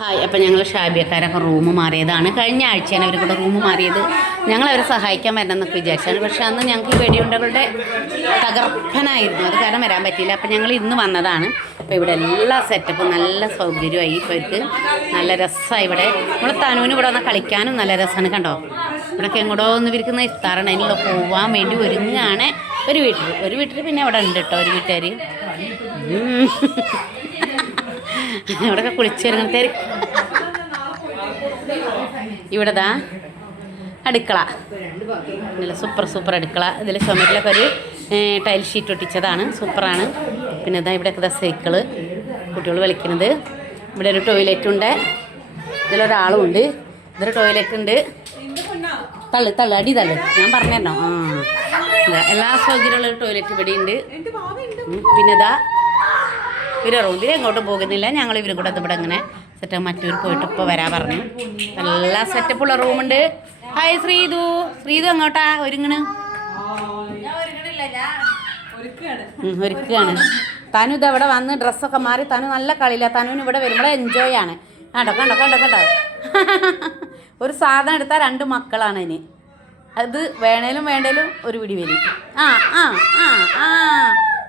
Hi. അപ്പം ഞങ്ങൾ ഷാബിയക്കാരൊക്കെ room മാറിയതാണ്. കഴിഞ്ഞ ആഴ്ചയാണ് അവർ കൂടെ റൂം മാറിയത്. ഞങ്ങളവരെ സഹായിക്കാൻ വരണമെന്നൊക്കെ വിചാരിച്ചാണ്. പക്ഷെ അന്ന് ഞങ്ങൾക്ക് ഈ വെടിയുണ്ടകളുടെ തകർപ്പനായിരുന്നു. അത് കാരണം വരാൻ പറ്റിയില്ല. അപ്പം ഞങ്ങൾ ഇന്ന് വന്നതാണ്. അപ്പോൾ ഇവിടെ എല്ലാ സെറ്റപ്പും നല്ല സൗകര്യമായി. ഇപ്പോൾ ഇവർക്ക് നല്ല രസമായി. ഇവിടെ നമ്മൾ തനുവിന് ഇവിടെ വന്നാൽ കളിക്കാനും നല്ല രസമാണ്. കണ്ടോ, ഇവിടെയൊക്കെ എങ്ങോട്ടോ ഒന്ന് വിരിക്കുന്ന ഇഫ്താറാണ്. അതിനുള്ള പോവാൻ വേണ്ടി ഒരുങ്ങാണ് ഒരു വീട്ടിൽ പിന്നെ ഇവിടെ ഉണ്ട് കേട്ടോ ഒരു വീട്ടുകാർ. ഇവിടെയൊക്കെ കുളിച്ചൊരുങ്ങത്തെ ഇവിടെതാ അടുക്കള, നല്ല സൂപ്പർ അടുക്കള. ഇതിൽ ചുമരിലൊക്കെ ഒരു ടൈൽ ഷീറ്റ് ഒട്ടിച്ചതാണ്, സൂപ്പറാണ്. പിന്നെ ഇതാ ഇവിടെയൊക്കെ സൈക്കിള് കുട്ടികൾ കളിക്കുന്നത്. ഇവിടെ ഒരു ടോയ്ലറ്റ് ഉണ്ട്, ഇതിലൊരാളും ഉണ്ട്. ഇതൊരു ടോയ്ലറ്റ് ഉണ്ട്. തള്ളു അടി തള്ളു, ഞാൻ പറഞ്ഞല്ലോ. എല്ലാ സൗകര്യമുള്ള ഒരു ടോയ്ലറ്റ് ഇവിടെ ഉണ്ട്. പിന്നെ ഇതാ ഇവർ എങ്ങോട്ടും പോകുന്നില്ല. ഞങ്ങൾ ഇവരും കൂടെ ഇവിടെ ഇങ്ങനെ സെറ്റ് മറ്റൂർ പോയിട്ട് ഇപ്പോൾ വരാൻ പറഞ്ഞു. നല്ല സെറ്റപ്പുള്ള റൂമുണ്ട്. ഹായ് ശ്രീതു അങ്ങോട്ടാ ഒരുങ്ങണ്? ഒരുക്കാണ്. തനു ഇതവിടെ വന്ന് ഡ്രസ്സൊക്കെ മാറി. തനു നല്ല കളിയില്ല. തനുവിന് ഇവിടെ വരുമ്പോഴേ എൻജോയ് ആണ്. കണ്ടോ ഒരു സാധനം എടുത്താൽ 2 മക്കളാണ് ഇനി. അത് വേണ്ടേലും ഒരു പിടി വരും.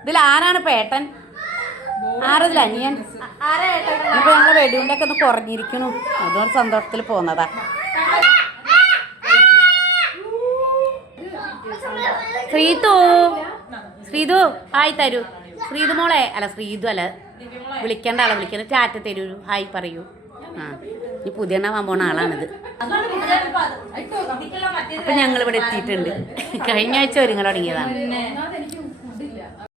ഇതിൽ ആരാണ് പേട്ടൻ? ആരതില്ല അനിയൻ? ഇപ്പൊ ഞങ്ങളെ വെടിയുണ്ടൊക്കെ ഒന്ന് കുറഞ്ഞിരിക്കണു. അതുകൊണ്ട് സന്തോഷത്തിൽ പോന്നതാ. ശ്രീതു ഹായ് തരൂ. ശ്രീതു മോളെ അല്ല, ശ്രീതു അല്ല, വിളിക്കേണ്ട ആളെ വിളിക്കണം. ടാറ്റ തരൂ, ഹായ് പറയൂ. ഈ പുതിയ എണ്ണാൻ പോണ ആളാണിത്. അപ്പൊ ഞങ്ങളിവിടെ എത്തിയിട്ടുണ്ട്. കഴിഞ്ഞ ആഴ്ച ഒരുങ്ങൽ തുടങ്ങിയതാണ്.